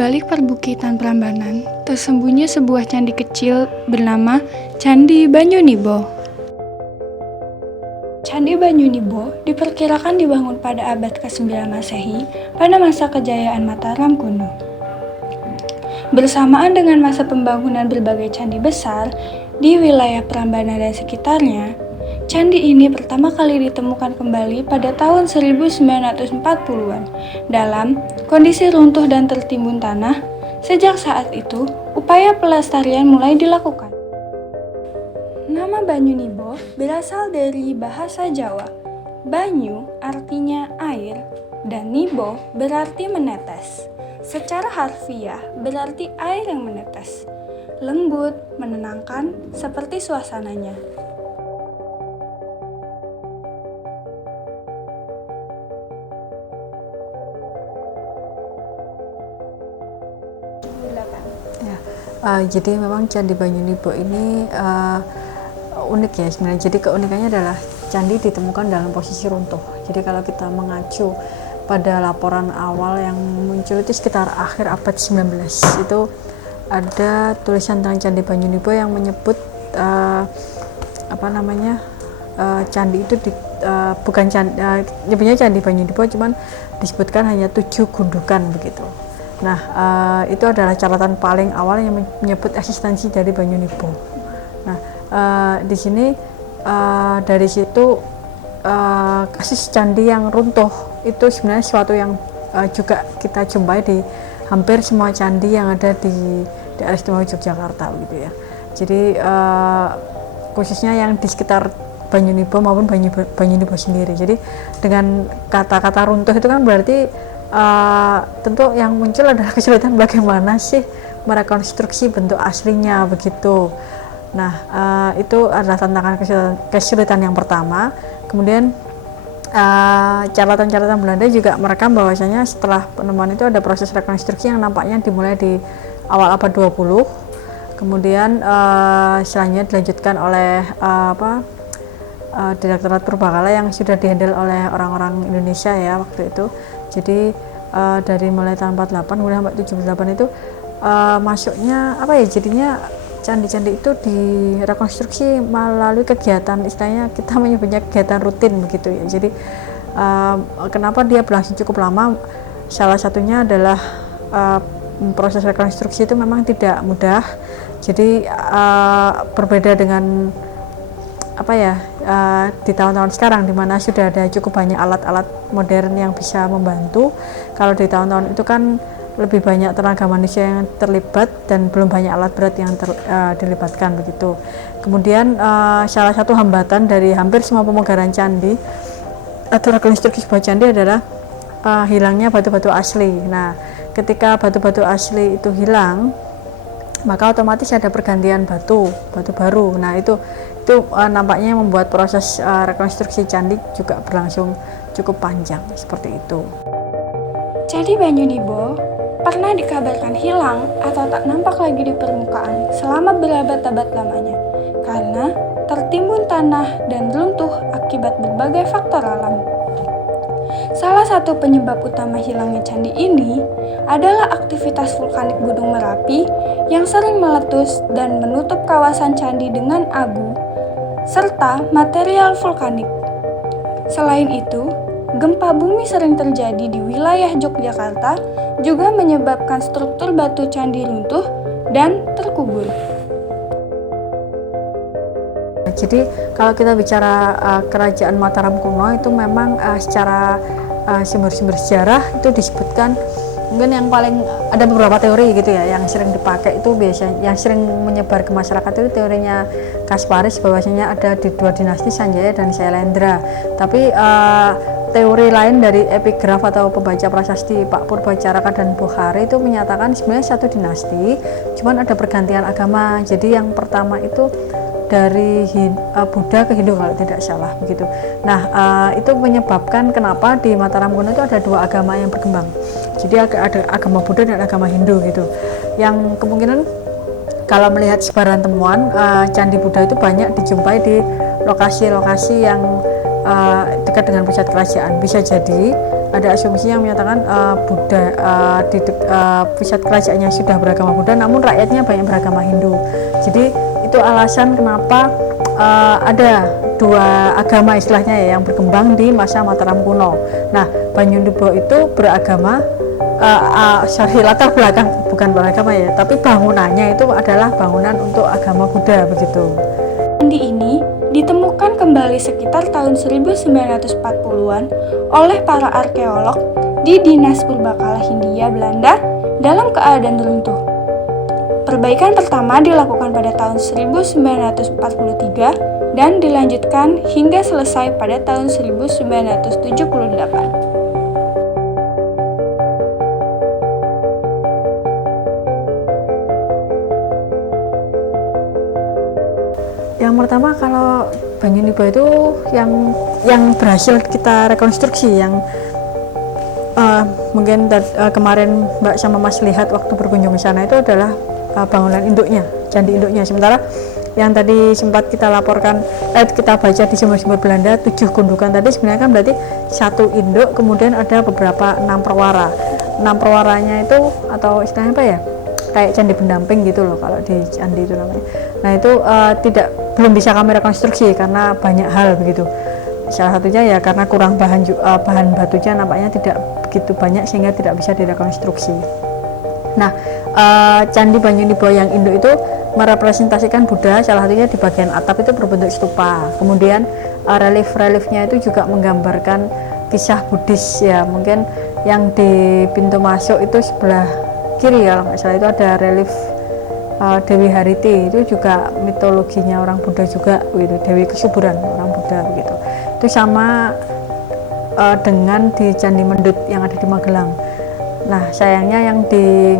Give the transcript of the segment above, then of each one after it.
Di balik perbukitan Prambanan, tersembunyi sebuah candi kecil bernama Candi Banyunibo. Candi Banyunibo diperkirakan dibangun pada abad ke-9 Masehi pada masa kejayaan Mataram kuno. Bersamaan dengan masa pembangunan berbagai candi besar di wilayah Prambanan dan sekitarnya, candi ini pertama kali ditemukan kembali pada tahun 1940-an dalam kondisi runtuh dan tertimbun tanah. Sejak saat itu, upaya pelestarian mulai dilakukan. Nama Banyunibo berasal dari bahasa Jawa. Banyu artinya air dan nibo berarti menetes. Secara harfiah berarti air yang menetes. Lembut, menenangkan, seperti suasananya. Jadi memang Candi Banyunibo ini unik ya sebenarnya. Jadi keunikannya adalah candi ditemukan dalam posisi runtuh. Jadi kalau kita mengacu pada laporan awal yang muncul itu sekitar akhir abad 19, itu ada tulisan tentang Candi Banyunibo yang menyebut candi itu bukan candi, nyebutnya Candi Banyunibo, cuman disebutkan hanya 7 gundukan begitu. Nah, itu adalah catatan paling awal yang menyebut eksistensi dari Banyunibo. Nah, di sini dari situ kasus candi yang runtuh itu sebenarnya sesuatu yang juga kita jumpai di hampir semua candi yang ada di daerah istimewa Yogyakarta gitu ya. Jadi khususnya yang di sekitar Banyunibo maupun Banyunibo sendiri. Jadi dengan kata-kata runtuh itu kan berarti tentu yang muncul adalah kesulitan bagaimana sih merekonstruksi bentuk aslinya begitu. Nah, itu adalah tantangan kesulitan yang pertama. Kemudian catatan-catatan Belanda juga merekam bahwasanya setelah penemuan itu ada proses rekonstruksi yang nampaknya dimulai di awal abad 20. Kemudian selanjutnya dilanjutkan oleh Direktorat Purbakala yang sudah dihandle oleh orang-orang Indonesia ya waktu itu. Jadi dari mulai tahun 48 kemudian sampai 78 itu masuknya jadinya candi-candi itu direkonstruksi melalui kegiatan, istilahnya kita menyebutnya kegiatan rutin begitu ya. Jadi kenapa dia berlangsung cukup lama? Salah satunya adalah proses rekonstruksi itu memang tidak mudah. Jadi berbeda dengan di tahun-tahun sekarang di mana sudah ada cukup banyak alat-alat modern yang bisa membantu. Kalau di tahun-tahun itu kan lebih banyak tenaga manusia yang terlibat dan belum banyak alat berat yang dilibatkan begitu. Kemudian salah satu hambatan dari hampir semua pemugaran candi atau rekonstruksi sebuah candi adalah hilangnya batu-batu asli. Nah, ketika batu-batu asli itu hilang, maka otomatis ada pergantian batu baru. Nah, itu nampaknya membuat proses rekonstruksi candi juga berlangsung cukup panjang seperti itu. Candi Banyunibo pernah dikabarkan hilang atau tak nampak lagi di permukaan selama berabad-abad lamanya karena tertimbun tanah dan runtuh akibat berbagai faktor alam. Salah satu penyebab utama hilangnya candi ini adalah aktivitas vulkanik Gunung Merapi yang sering meletus dan menutup kawasan candi dengan abu serta material vulkanik. Selain itu, gempa bumi sering terjadi di wilayah Yogyakarta juga menyebabkan struktur batu candi runtuh dan terkubur. Jadi kalau kita bicara kerajaan Mataram kuno itu memang secara sumber-sumber sejarah itu disebutkan, mungkin yang paling ada beberapa teori gitu ya yang sering dipakai itu biasanya yang sering menyebar ke masyarakat itu teorinya Kasparis bahwasanya ada di dua dinasti Sanjaya dan Sailendra. Tapi teori lain dari epigraf atau pembaca prasasti Pak Purbacaraka dan Bukhari itu menyatakan sebenarnya satu dinasti, cuman ada pergantian agama. Jadi yang pertama itu dari Buddha ke Hindu kalau tidak salah begitu. Nah, itu menyebabkan kenapa di Mataram kuno itu ada dua agama yang berkembang. Jadi ada agama Buddha dan agama Hindu gitu. Yang kemungkinan kalau melihat sebaran temuan Candi Buddha itu banyak dijumpai di lokasi-lokasi yang dekat dengan pusat kerajaan. Bisa jadi ada asumsi yang menyatakan Buddha pusat kerajaannya sudah beragama Buddha, namun rakyatnya banyak beragama Hindu. Jadi itu alasan kenapa ada dua agama istilahnya ya yang berkembang di masa Mataram kuno. Nah, Banyunibo itu beragama latar belakang bukan beragama ya, tapi bangunannya itu adalah bangunan untuk agama Buddha begitu. Candi ini ditemukan kembali sekitar tahun 1940-an oleh para arkeolog di Dinas Purbakala Hindia Belanda dalam keadaan runtuh. Perbaikan pertama dilakukan pada tahun 1943 dan dilanjutkan hingga selesai pada tahun 1978. Yang pertama, kalau Banyunibo itu yang berhasil kita rekonstruksi, yang mungkin kemarin Mbak sama Mas lihat waktu berkunjung ke sana, itu adalah bangunan induknya, candi induknya. Sementara yang tadi sempat kita laporkan, kita baca di sumber-sumber Belanda 7 gundukan tadi, sebenarnya kan berarti satu induk, kemudian ada beberapa 6 perwara. 6 perwaranya itu, atau istilahnya apa ya, kayak candi pendamping gitu loh kalau di candi itu namanya. Nah itu belum bisa kami rekonstruksi karena banyak hal begitu. Salah satunya ya karena kurang bahan batunya nampaknya tidak begitu banyak sehingga tidak bisa direkonstruksi. Nah, Candi Banyunibo yang induk itu merepresentasikan Buddha, salah satunya di bagian atap itu berbentuk stupa. Kemudian relief-reliefnya itu juga menggambarkan kisah Buddhis ya. Mungkin yang di pintu masuk itu sebelah kiri kalau nggak salah itu ada relief Dewi Hariti, itu juga mitologinya orang Buddha juga gitu, Dewi Kesuburan orang Buddha begitu. Itu sama dengan di Candi Mendut yang ada di Magelang. Nah, sayangnya yang di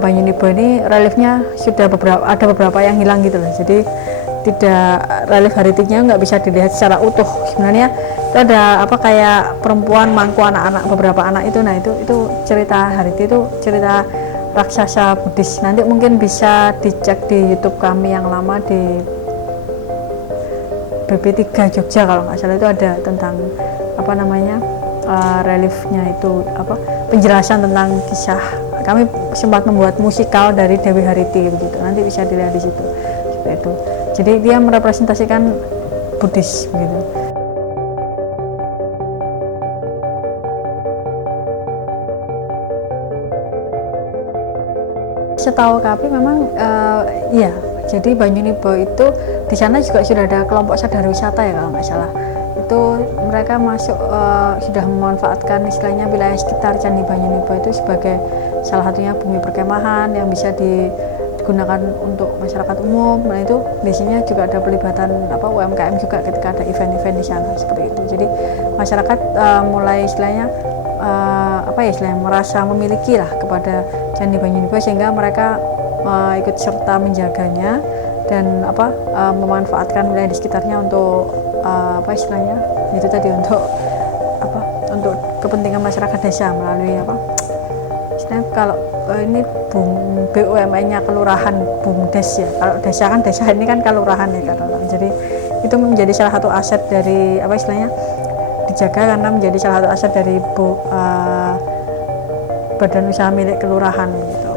Banyunibo ini reliefnya sudah ada beberapa yang hilang gitu loh. Jadi tidak, relief Haritinya nggak bisa dilihat secara utuh. Sebenarnya itu ada kayak perempuan mangku anak-anak, beberapa anak itu. Nah, itu cerita Hariti, itu cerita raksasa Buddhis. Nanti mungkin bisa dicek di YouTube kami yang lama di BP3 Jogja kalau nggak salah, itu ada tentang reliefnya itu penjelasan tentang kisah. Kami sempat membuat musikal dari Dewi Hariti begitu. Nanti bisa dilihat di situ. Seperti itu. Jadi dia merepresentasikan Buddhis begitu. Setahu kami memang iya. Jadi Banyunibo itu di sana juga sudah ada kelompok sadar wisata ya kalau nggak salah. Itu mereka masuk sudah memanfaatkan istilahnya wilayah sekitar Candi Banyunibo itu sebagai salah satunya bumi perkemahan yang bisa digunakan untuk masyarakat umum. Nah itu biasanya juga ada pelibatan UMKM juga ketika ada event-event di sana seperti itu. Jadi masyarakat mulai istilahnya merasa memiliki lah kepada Candi Banyunibo, sehingga mereka ikut serta menjaganya dan memanfaatkan wilayah di sekitarnya untuk itu tadi untuk kepentingan masyarakat desa melalui istilahnya kalau ini BUMN-nya kelurahan BUMDes ya. Kalau desa kan desa ini kan kelurahan ya karena. Jadi itu menjadi salah satu aset dari dijaga karena menjadi salah satu aset dari badan usaha milik kelurahan gitu.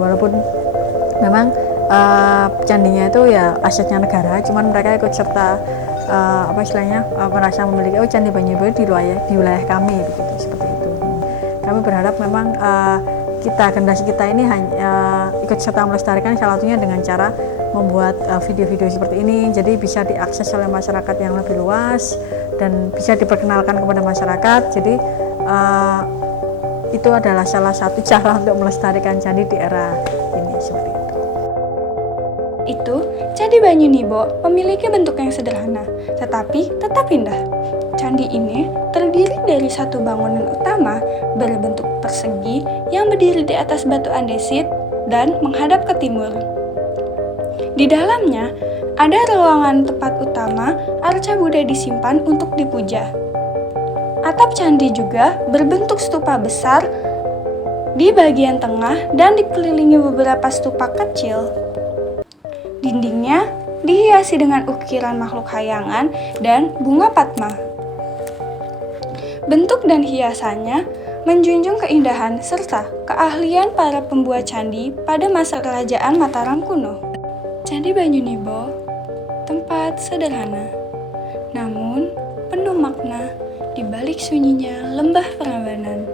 Walaupun memang candinya itu ya asetnya negara, cuman mereka ikut serta merasa memiliki Candi Banyunibo di wilayah kami begitu, seperti itu. Kami berharap memang generasi kita ini hanya ikut serta melestarikan, salah satunya dengan cara membuat video-video seperti ini, jadi bisa diakses oleh masyarakat yang lebih luas dan bisa diperkenalkan kepada masyarakat. Jadi itu adalah salah satu cara untuk melestarikan candi di era ini seperti itu. Candi Banyunibo memiliki bentuk yang sederhana, tetapi tetap indah. Candi ini terdiri dari satu bangunan utama berbentuk persegi yang berdiri di atas batu andesit dan menghadap ke timur. Di dalamnya ada ruangan tempat utama arca Buddha disimpan untuk dipuja. Atap candi juga berbentuk stupa besar di bagian tengah dan dikelilingi beberapa stupa kecil. Dindingnya dihiasi dengan ukiran makhluk hayangan dan bunga padma. Bentuk dan hiasannya menjunjung keindahan serta keahlian para pembuat candi pada masa kerajaan Mataram kuno. Candi Banyunibo, tempat sederhana, namun penuh makna di balik sunyinya lembah Prambanan.